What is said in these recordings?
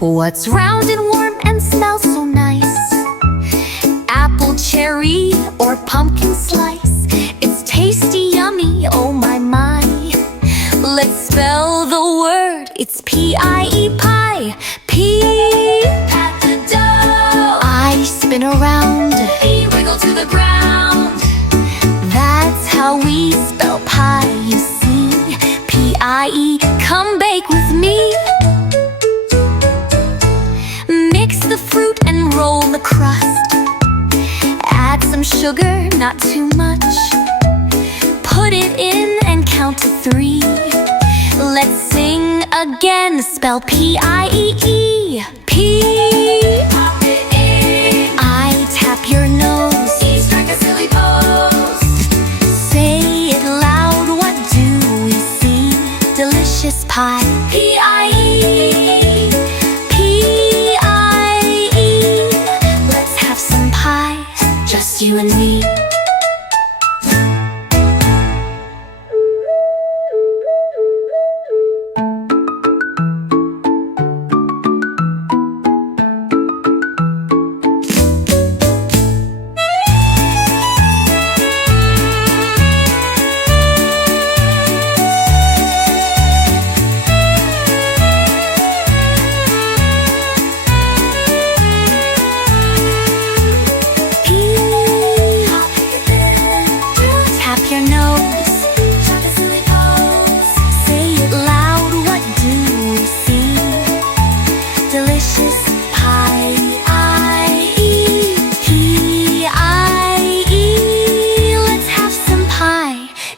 What's round and warm and smells so nice? Apple, cherry, or pumpkin slice? It's tasty, yummy, oh my, my. Let's spell the word, it's P-I-E, pie. P, pat the dough. I spin around. E, wiggle to the ground. That's how we spell pie, you see. P-I-E, come bake with me. Mix the fruit and roll the crust. Add some sugar, not too much. Put it in and count to 3. Let's sing again, spell P-I-E-E. P, pop it in. I tap your nose. E, strike a silly pose. Say it loud, what do we see? Delicious pie. P-I-E, P-I-E. Let's have some pie, just you and me.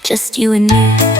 Just you and me.